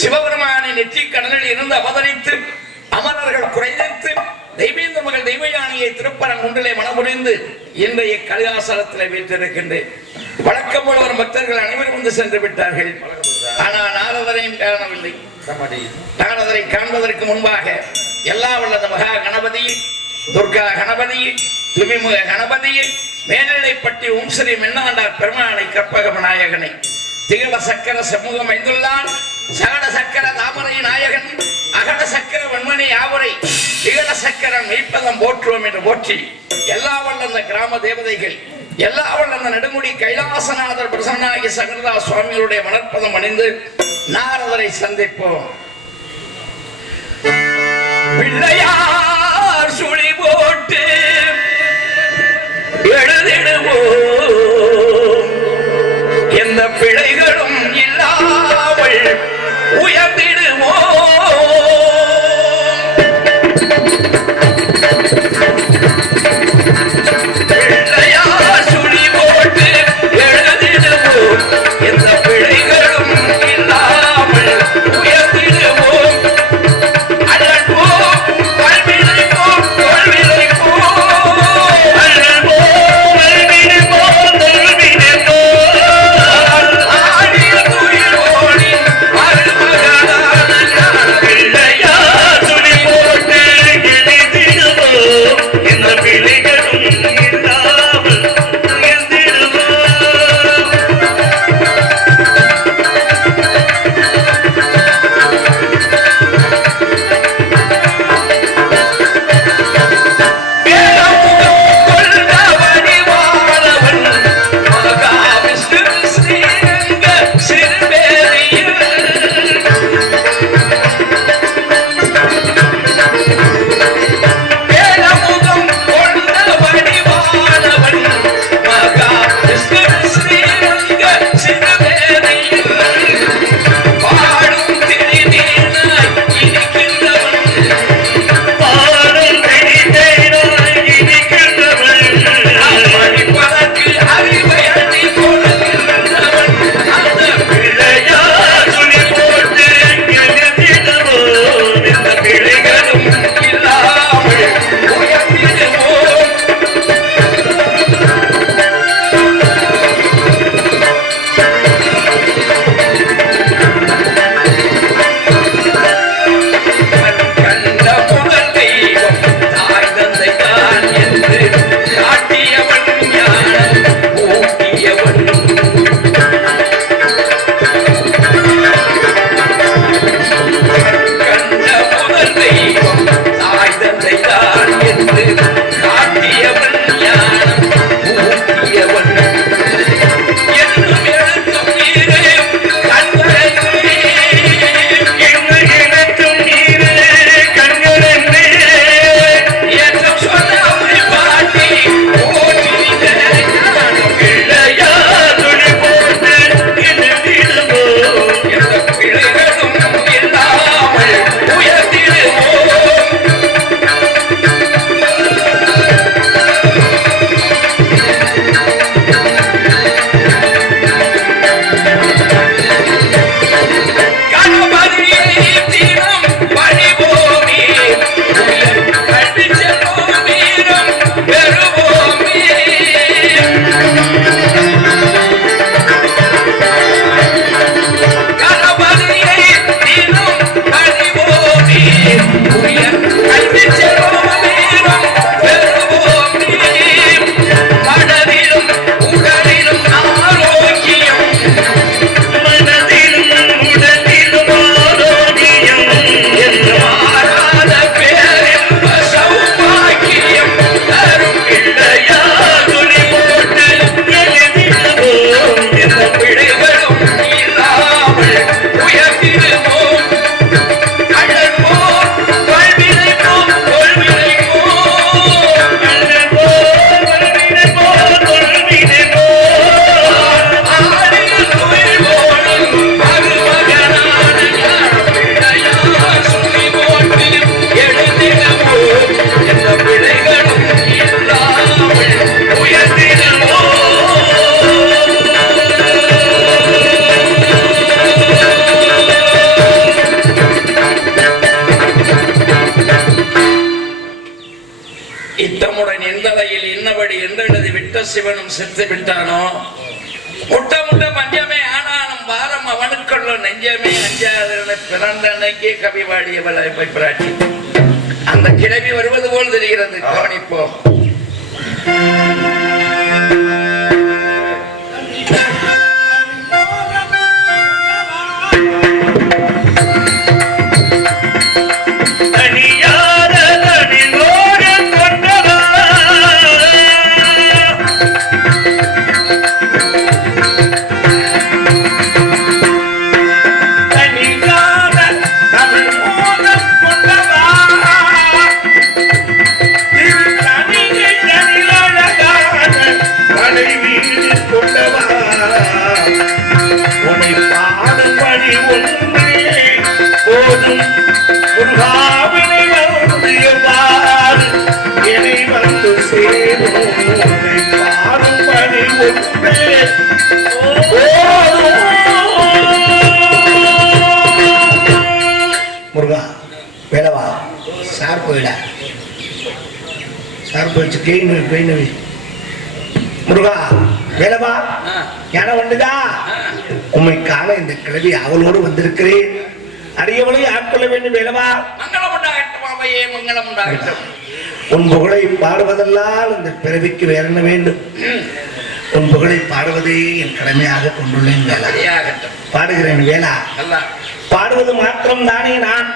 சிவபெருமானை நெற்றி கடலில் இருந்து அவதரித்து அமரர்கள் குறைத்து தெய்வீந்த மகள் தெய்வயானியை திருப்பரங்குன்றிலே மனமுடிந்து இன்றைய கைலாசலத்தில் வீற்றிருக்கின்றேன். வழக்கம் போல வரும் பக்தர்கள் அனைவரும் வந்து சென்று விட்டார்கள். ஆனால் நாரதரையும் காணவில்லை. நாரதரை காண்பதற்கு முன்பாக எல்லா வல்லத மகா கணபதியை, துர்கா கணபதியை, துமிமுக கணபதியை, மேல்நிலைப்பட்டி ஓம் ஸ்ரீ மென்னாண்டார் பெருமானை, கற்பக விநாயகனை, திகழ சக்கர சமூகம் ஐந்துள்ளான், சகட சக்கர தாமரை நாயகன், அகட சக்கர வன்மணி யாவரை, திகழ சக்கர மெய்ப்பதம் போற்றுவோம் என்று போற்றி எல்லா வல்ல கிராம தேவதைகள், எல்லா வல்ல நடுமுடி கைலாசநாதர் பிரசன்னாகி சங்கரதா சுவாமிகளுடைய மலர்ப்பதம் அணிந்து நாரதரை சந்திப்போம். பிள்ளையார் சுழி போட்டு எழுதிடுவோம், எந்த பிழைகளும் இல்லாமல் உயர்ந்திடுவோம். பிள்ளையார் சுழி போட்டு எழுதிடுவோம், எந்த பிழைகளும் இல்லாமல் உயர்ந்திடுவோம். அழற்போம் வாழ்விழைப்போம், தோல்விழைப்போம், அழற்போம் வாழ்விழைப்போம், இன்னபடி என்றெழுதி விட்ட சிவனும் செத்து விட்டானோ முட்ட முட்ட பஞ்சமே ஆனாலும் பாரம் அவனுக்குள்ள நெஞ்சமே அஞ்சாத பிறந்த அன்னைக்கே கவி பாடியவளை பிராட்டி அந்த கிழவி வருவது போல் தெரிகிறது. கவனிப்போம். முருகா வேலவா சார் போயிடா சார் போயிடுச்சு முருகா வேலவா ஞான வந்துதா உண்மை கால இந்த கிழவி அவளோடு வந்திருக்கிறேன். அடியவளை ஆட்கொள்ள வேண்டும் வேலவா. மங்களம் உண்டாகட்டும் அவையே மங்களம் உண்டாகட்டும். உன் புகழை பாடுவதெல்லாம் இந்த பிறவிக்கு வேற என்ன வேண்டும்? உன் புகழை பாடுவதே என் கடமையாக கொண்டுள்ளேன் வேலா. பாடுகிறேன் வேலா. பாடுவது மாத்திரம் தானே நான்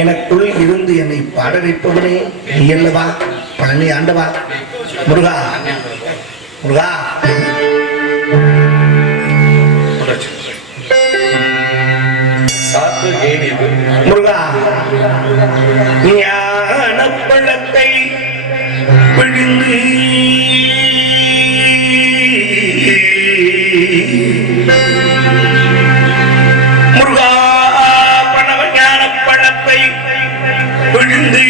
எனக்குள் இருந்து என்னை பாட வைப்பவனே நீ அல்லவா பழனி ஆண்டவா. முருகா முருகா முருகா ஞான பழத்தை பிழிந்து முருகா பணவ ஞான பழத்தை பிழிந்து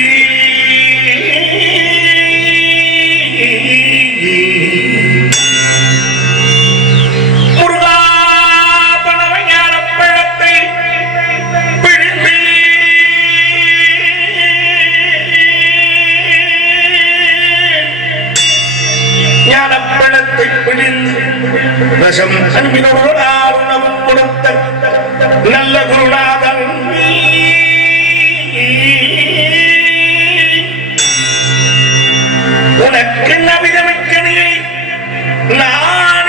அன்பினோடும் கொடுத்த நல்ல குருநாதன் உனக்கு நவிதமிக்கணியை நான்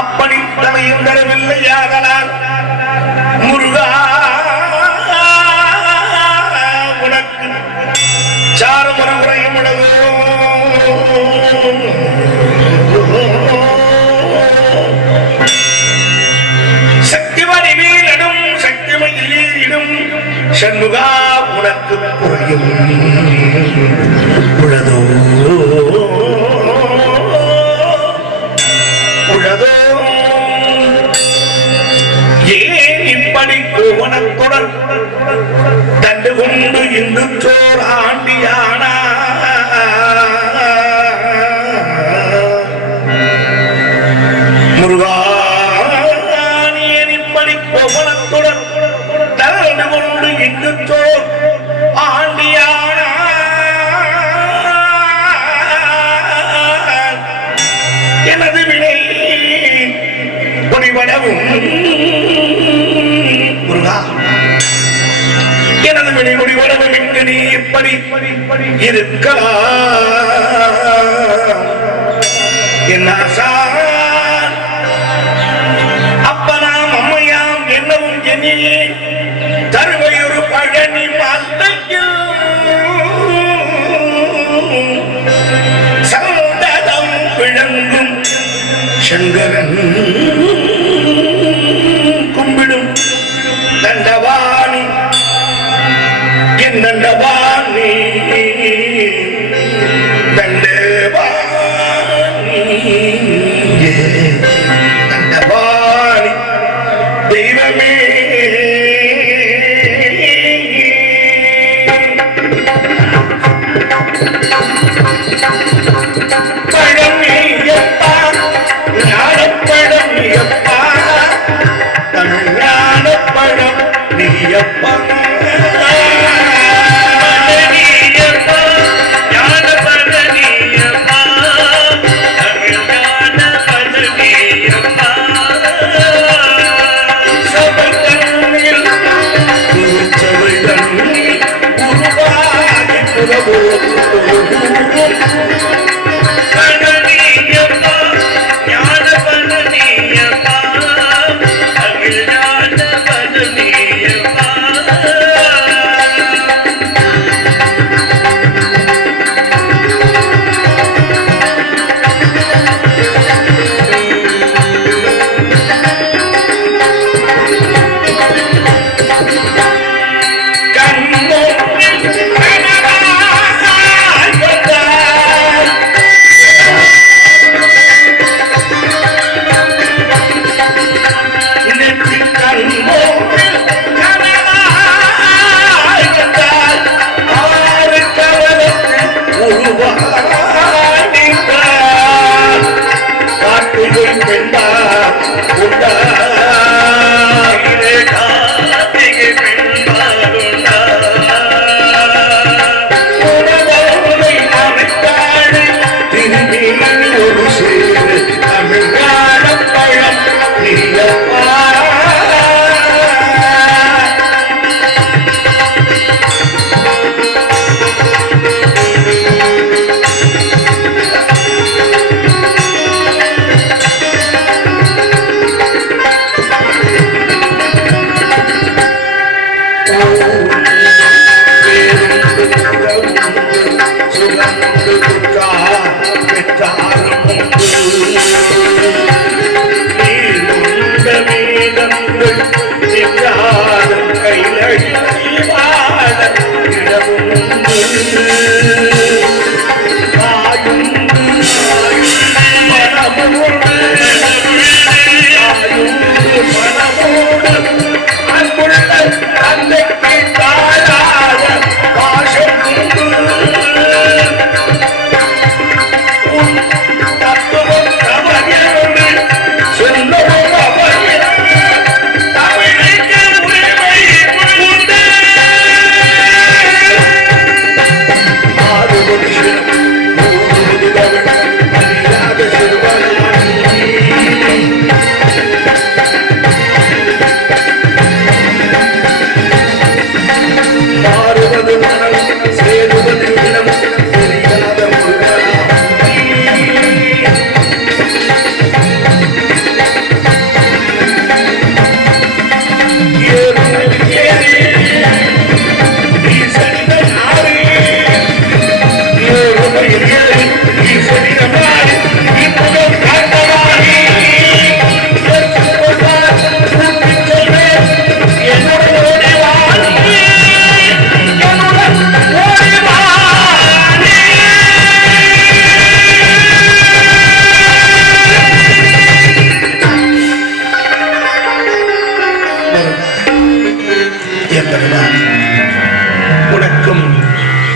அப்படி தலையும் தரவில்லையாகலாம் முருகா சாரமுறையும் சக்தி வடிவிலும் சக்திமையிலும் சண்முகா உனக்கு புரியும் உளதோ உளதோ ஏன் இப்படி கோவனத்துடன் தண்டு கொண்டு இந்து சோர் ஆண்டியானா முருகானியன் இப்படி கோவனத்துடன் தண்டு கொண்டு இந்து சோர் ஆண்டியானா எனது வினை பொடிவடவும் முருகா எனது வினை முடிவடவும் இங்கு நீ எப்படி இருக்கலாம் என்ன அப்பனாம் அம்மையாம் என்னவும் எண்ணியே தருவையொரு பழனி மாத்தையில் சந்ததம் விளங்கும் சங்கரன் கும்பிடும் தண்டவாணி என் தண்டவாணி தண்டவாணி தண்டவாணி தெய்வமே பழனியப்பா ஞானப்பழனியப்பா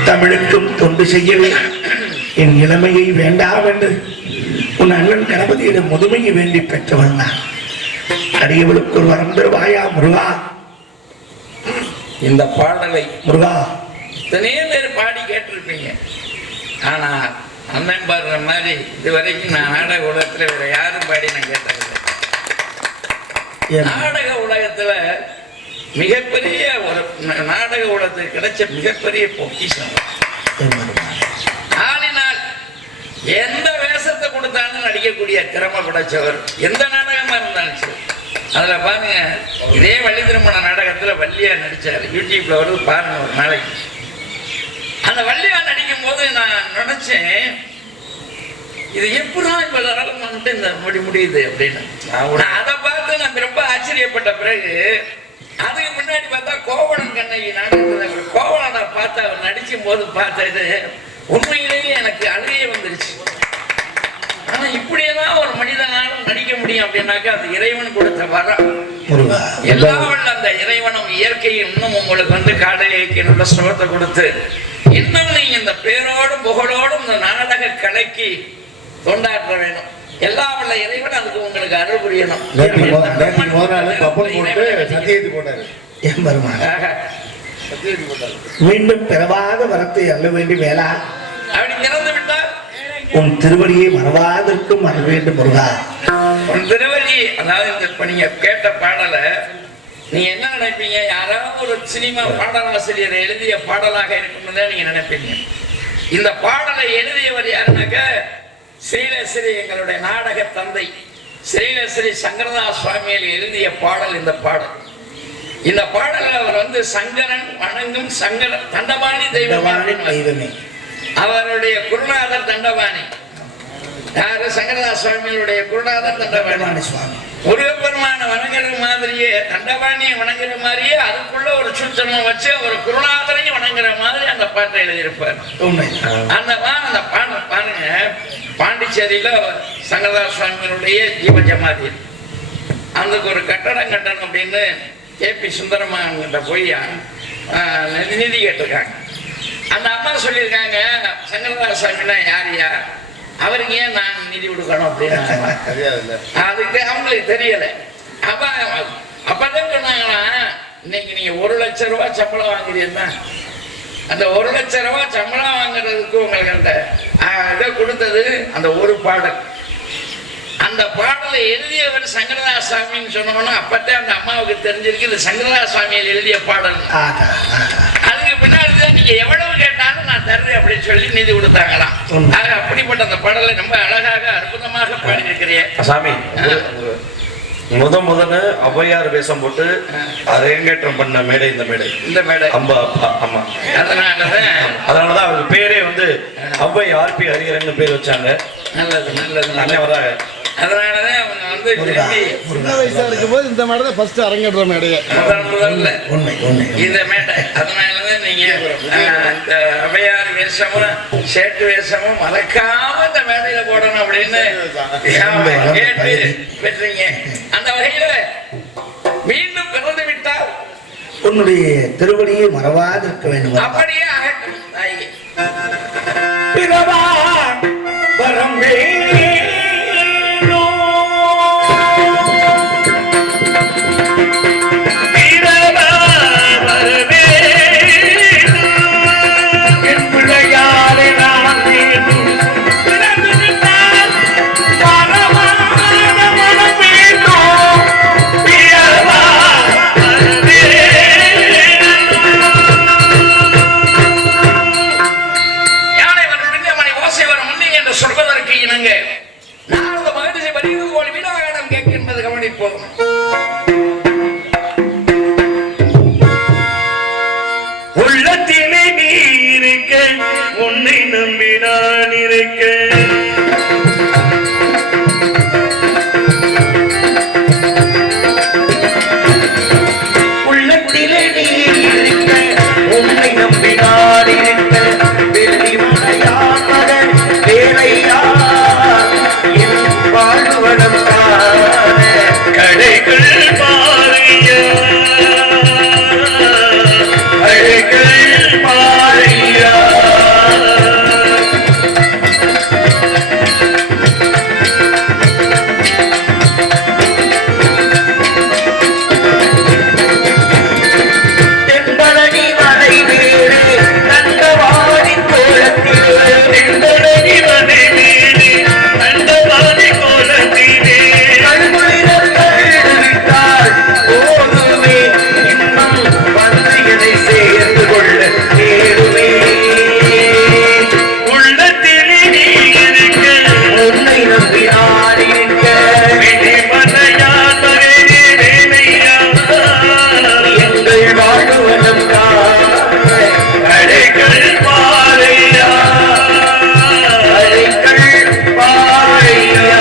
தமிழுக்கும் தொண்டு செய்யவே என் இளமையை வேண்டாம் என்று உன் அண்ணன் கணபதியிடம் முதுமையை வேண்டி பெற்றவன் நான். அடியவளுக்கு ஒரு வரம் தருவாயா முருகா? இந்த பாடலை முருகா இத்தனையே பேர் பாடி கேட்டிருப்பீங்க. ஆனா அண்ணன் பாடுற மாதிரி இதுவரைக்கும் நான் நாடக உலகத்துல வேற யாரும் பாடி நான் கேட்டதில்லை. நாடக உலகத்துல மிகப்பெரிய ஒரு நாடக உலகத்துக்கு கிடைச்ச மிகப்பெரிய பொக்கிஷம். ஆளினால் எந்த வேஷத்தை கொடுத்தாலும் நடிக்கக்கூடிய திறமை படைச்சவர். எந்த நாடகமா இருந்தாலும் சரி. அதுல பாருங்க, இதே வள்ளி திருமண நாடகத்துல வள்ளியா நடிச்சாரு. யூடியூப்ல வருது பாருங்க ஒரு நாளைக்கு. அந்த வள்ளியா நடிக்கும் போது நான் நினைச்சேன், இது எப்படிதான் இப்ப வந்துட்டு இந்த முடியுது அப்படின்னு. அதை பார்த்து நான் ரொம்ப ஆச்சரியப்பட்ட பிறகு அதுக்கு முன்னாடி பார்த்தா கோவலன் கண்ணகி நாடகத்துல கோவலனை பார்த்து அவர் நடிக்கும் போது பார்த்தது உண்மையிலேயே எனக்கு அழுகையே வந்துருச்சு. ஆனா இப்படியெல்லாம் ஒரு மனிதனாலும் நடிக்க முடியும் அப்படின்னாக்கா அது இறைவன் கொடுத்த வரம். எல்லாவல்ல அந்த இறைவனும் இயற்கையும் இன்னும் உங்களுக்கு வந்து காலைக்கு நல்ல சுகத்தை கொடுத்து இன்னும் நீங்க இந்த பேரோடும் புகழோடும் இந்த நாடக கலைக்கு தொண்டாற்ற வேணும். எல்லாவல்ல இறைவன் அதுக்கு உங்களுக்கு அருள் புரியணும். மீண்டும் பெறவாத வரத்தை அல்ல வேண்டி வேளா அப்படி திறந்து விட்டால் உன் திருவடியை மறவாதற்கும் மற வேண்டும் முருகா. உன் திருவடி, அதாவது இப்ப நீங்க கேட்ட பாடலை நீங்க என்ன நினைப்பீங்க? யாராவது ஒரு சினிமா பாடலாசிரியர் எழுதிய பாடலாக இருக்கும்னு தான் நீங்க நினைப்பீங்க. இந்த பாடலை எழுதியவர் யாருனாக்க ஸ்ரீலஸ்ரீ, எங்களுடைய நாடக தந்தை ஸ்ரீலஸ்ரீ சங்கரதாஸ் சுவாமியில் எழுதிய பாடல் இந்த பாடல். இந்த பாடலில் அவர் வந்து சங்கரன் வணங்கும் தண்டபாணி தெய்வமே, அவருடைய குருநாதர் தண்டபாணி. யாரு? சங்கரதாஸ் சுவாமிகளுடைய குருநாதர் தண்டபாணி சுவாமி. முருகப்பெருமான வணங்குற மாதிரியே தண்டபாணியை வணங்குற மாதிரியே அதுக்குள்ள ஒரு சூச்சனம் வச்சு அவர் குருநாதரையும் வணங்குற மாதிரி அந்த பாட்டை எழுதியிருப்பார். அந்த பாடல் பாருங்க, பாண்டிச்சேரியில சங்கரதாஸ் சுவாமிகளுடைய ஜீவஜமாதி அதுக்கு ஒரு கட்டடம் கட்டணும் அப்படின்னு கேபி சுந்தரமான் கிட்ட போய் நிதி கேட்டிருக்காங்க. அந்த அம்மா சொல்லியிருக்காங்க, சங்கரதாஸ் சுவாமினா யாரியா, அவருக்கு ஏன் நான் நிதி கொடுக்கணும் அப்படின்னு. அதுக்கு அவங்களுக்கு தெரியல. அப்பதான் சொன்னாங்களா, இன்னைக்கு நீங்க 1 லட்சம் ரூபாய் சம்பளம் வாங்குறீங்கன்னா அந்த 1 லட்சம் ரூபாய் சம்பளம் வாங்குறதுக்கு உங்களுக்கு அந்த இதை கொடுத்தது அந்த ஒரு பாடல். அந்த பாடலை எழுதியவர் சங்கரதாஸ் சுவாமின்னு சொன்னோம்னா அப்பத்தே அந்த அம்மாவுக்கு தெரிஞ்சிருக்கு இது சங்கரதாஸ் சுவாமியில் எழுதிய பாடல். அதுக்கு பின்னாடிதான் நீங்க எவ்வளவு கேட்டாலும் நான் தர்றேன் அப்படின்னு சொல்லி நிதி கொடுத்தாங்களாம். ஆக அப்படிப்பட்ட அந்த பாடலை ரொம்ப அழகாக அற்புதமாக பாடியிருக்கிறேன் சாமி. முதல்ல ஔவையார் வேஷம் போட்டு அரங்கேற்றம் பண்ண மேடை இந்த மேடை. இந்த மேடை அம்பா ஆமா. அதனாலதான் அவருக்கு பேரே வந்து ஔவை ஆர்பி ஹரிஹரன் பேர் வச்சாங்க. நல்லது நல்லது நல்ல வராங்க. அதனாலதான் அவங்க வந்து சின்ன வயசா இருக்கும்போது இந்த மேடை தான் ஃபர்ஸ்ட் அரங்கேற்ற மேடையே இந்த மேடை. அதனாலதான் நீங்க இந்த ஔவையார் வேஷமும் சேட்டு வேஷமும் மறக்காம இந்த மேடையில போடணும் அப்படின்னு கேட்டு பெற்றீங்க. அந்த வகையில மீண்டும் பிறந்து விட்டால் உன்னுடைய திருவடியை மறவாது இருக்க வேண்டும். அப்படியே ஆகட்டும் தாயே. உள்ளத்திலே நீ இருக்க, உன்னை நம்பி நான் இருக்க. உள்ளத்திலே நீ இருக்க, உன்னை நம்பி நான் இருக்க. வெள்ளி மலையா மகன் வேலையா என் வாழ்வனம் காண கடைகள் பாறையா பாறையா. தென்பழனி மலை மேலே தண்டவாணி கோலத்திலே, தென்பழனி மலை மேலே தண்டவாணி கோலத்திலே கண்குளிரர்கள் விட்டால் போதுமே இன்னும் பந்தியனை சேர்ந்து கொள்ள தேடுவே. உள்ளத்திலே நீ இருக்க, உன்னை நம்பி நான் இருக்க. எங்கள் வாழ்வனம் அடைகள் பாறையா அடைகள் பாறையா.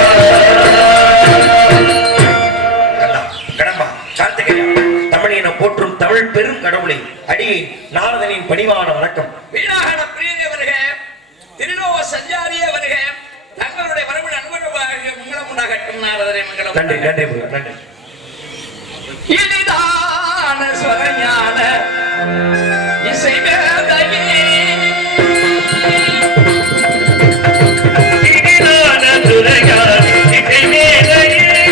கடம்பா கார்த்திகையா, தமிழின போற்றும் தமிழ் பெரும் கடவுளை அடியை நாரதனின் பணிவான வணக்கம். வீணாகன பிரியனே வருக, திருநோவ சஞ்சாரியே வருக, தங்களுடைய வரவு அன்புறவாக மங்களம் உண்டாகட்டும். நாரதரே மங்களம். நன்றி நன்றி நன்றி. இனிதான ஸ்வரஞான இசை மேதையே, இனிதான துரையார் இசை மேதையே,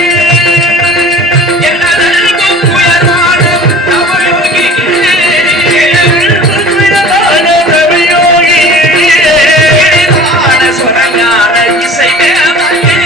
என்னதற்கும் உயர்வான நவயோகியே, உயர்வான நவயோகியே, இனிதான ஸ்வரஞான இசை மேதையே.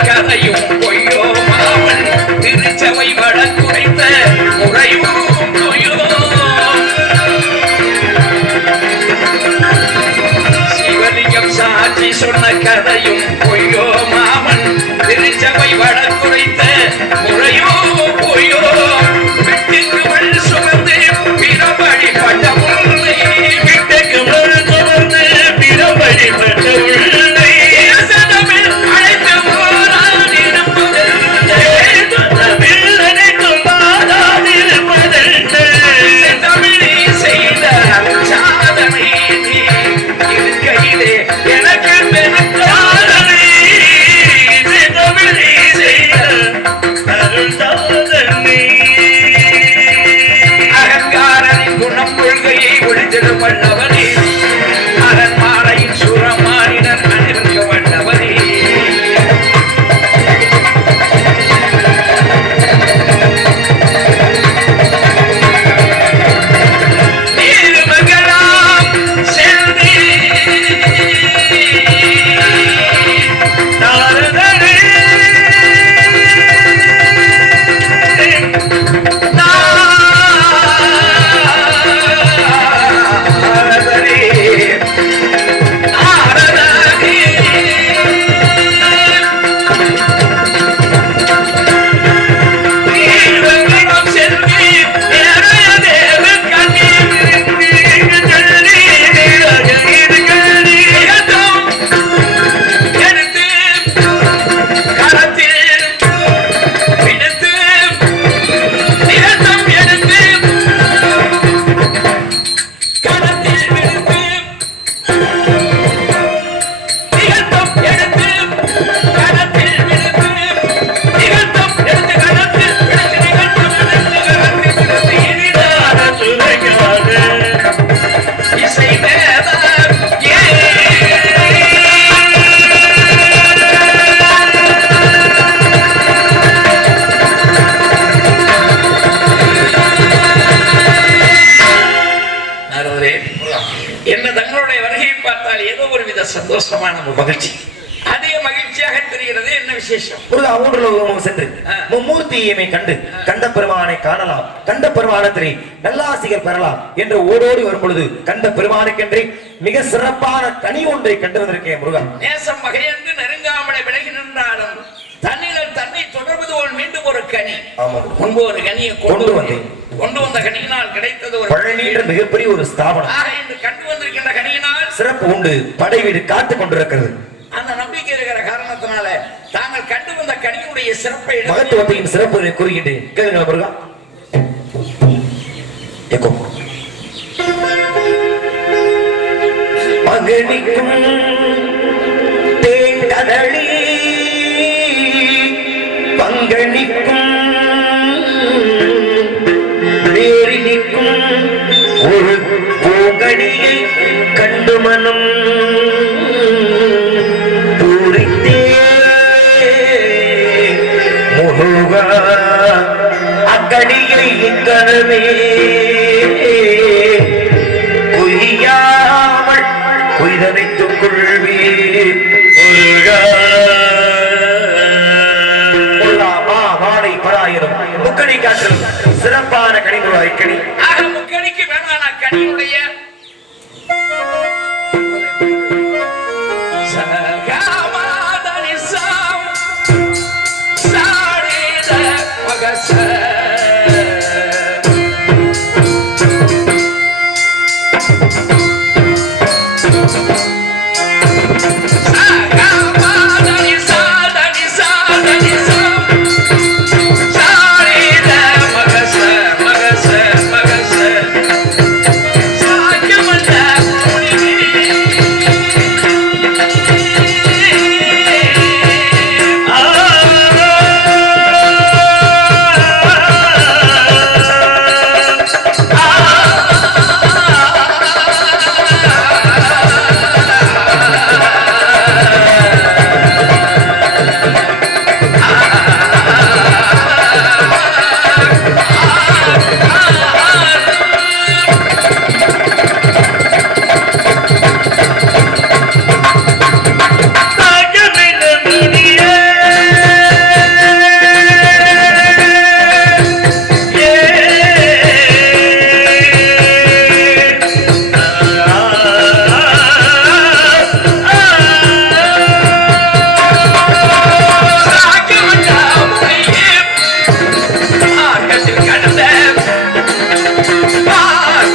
கதையும் பொய்யோ மாமன் திருச்சபை வழக்குரைத்த முறையும் பொய்யோ சிவலிங்கம் சாட்சி சொன்ன கதையும் பொய்யோ மாமன் திருச்சபை வழக்குரைத்த முறையோ பொய்யோ வீட்டுக்கு மண் சுமந்து பிறபடி பட்ட உள்ளே வீட்டுக்கு மண் சுமந்து பிறபடி பட்ட உள்ளே அழைத்து தமிழே செய்த சாதனை இருக்கையிலே எனக்கு பெருக்காதனை தமிழே செய்த அகங்காரனின் குணம் கொள்கையை ஒழித்திடும் வல்லவனே அரண்மாலையின் சுரமானினர் அணிவிக்க வல்லவனே என்ன தங்களுடைய வருகையை பார்த்தால் ஏதோ ஒரு வித சந்தோஷமான மகிழ்ச்சி அதே மகிழ்ச்சியாக தெரிகிறது. என்ன விசேஷம்? ஒரு அமூர்லோகமும் சென்று மும்மூர்த்தியமை கண்டு கண்ட பெருமானை காணலாம், கண்ட பெருமானத்திலே நல்லாசிகள் பெறலாம் என்று ஓடோடி வரும் பொழுது கண்ட பெருமானுக்கென்றே மிக சிறப்பான கனி ஒன்றை கண்டு வந்திருக்கேன் முருகா. நேசம் வகையென்று நெருங்காமலை விலகி நின்றாலும் தன்னில் தன்னை தொடர்பது போல் மீண்டும் ஒரு கனி. முன்பு ஒரு கனியை கொண்டு வந்த கனியினால் கிடைத்தது ஒரு பழனின்ற மிகப்பெரிய ஒரு ஸ்தாபனம். இன்று கண்டு வந்திருக்கின்ற கனியினால் சிறப்பு உண்டு, படை வீடு காத்துக் கொண்டிருக்கிறது. அந்த நம்பிக்கை இருக்கிற காரணத்தினால தாங்கள் கண்டு வந்த கனியுடைய சிறப்பை மகத்துவத்தையும் சிறப்பு கூறுகின்றேன். கேளுங்க முருகா. மகனிக்கும் தேங்கதளி பங்கனிக்கும் வேரினிக்கும் ஒரு பூங்கனியை கண்டு மனம் பூரித்தே முருகா அக்கடியை இக்கனவே குய்யாமல் குய்தனைத்துக் கொள்வே முருகா. பராயிரம் முக்கணி காற்றில் சிறப்பான கனிமுறை ஐக்கணி. முக்கணிக்கு வேணான கனியுடைய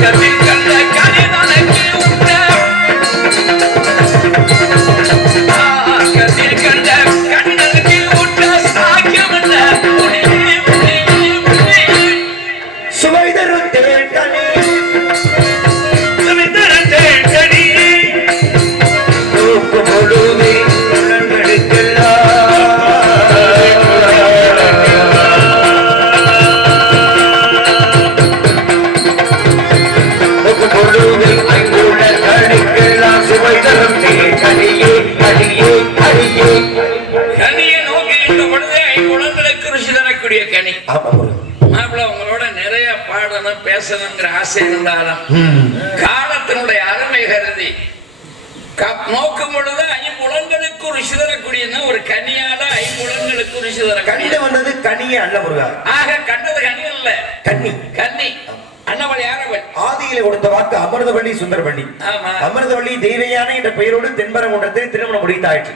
கண்ணில் கண்ட கனிதனக்கு உண்ட கண்ணில் கண்ட கனிதனக்கு உண்ட சாக்கியமல்ல சுவை தரும் தேன்கனி நோக்கு முழுவே கனியை நோக்குகின்ற பொழுது ஐம்புலங்களுக்கு ருசி தரக்கூடிய கனி. மாப்பிள்ள உங்களோட நிறைய பாடணும் பேசணுங்கிற ஆசை இருந்தாலும் காலத்தினுடைய அருமை கருதி நோக்கும் பொழுது ஐம்புலங்களுக்கு ருசி தரக்கூடிய ஒரு கனியால ஐம்புலங்களுக்கு ருசி தர கனியில வந்தது கனியே அல்ல முருகா. ஆக கண்டது கனி அல்ல, கன்னி. கன்னி. அண்ணவள் யாரவள்? ஆதியில கொடுத்த வாக்கு அமிர்தவள்ளி சுந்தரவள்ளி. ஆமா. அமிர்தவள்ளி தெய்வயான என்ற பெயரோடு தென்பரங்குன்றத்தில் திருமணம் முடித்தாயிற்று.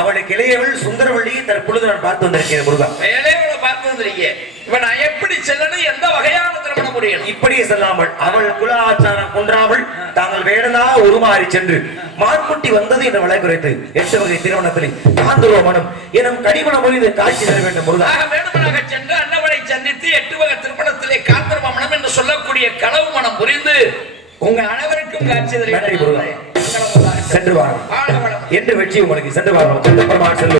அவளுக்கு இளையவள் சுந்தரவள்ளியை தற்பொழுது நான் பார்த்து வந்திருக்கிறேன் முருகா. வேலையோட பார்த்து வந்திருக்கீங்க. இப்ப நான் எப்படி செல்லணும், எந்த வகையான திருமணம் முடியணும்? இப்படியே செல்லாமல் அவள் குல ஆச்சாரம் குன்றாமல் தாங்கள் வேடனா உருமாறி சென்று மான்குட்டி வந்தது என்ற வளை குறைத்து 8 வகை திருமணத்தில் காந்தரோ மனம் எனும் கனிமணம் மொழி காட்சி தர வேண்டும் முருகா. வேடுமனாக சென்று அன்னவளை சந்தித்து 8 வகை திருமணத்திலே காந்தர்வ மனம் என்று சொல்லக்கூடிய களவு மனம் புரிந்து உங்க அனைவருக்கும் காட்சி தர நன்றி முருகா. சென்று வாங்க வேண்டும். என்று வெற்றி உங்களுக்கு சென்று வாங்க.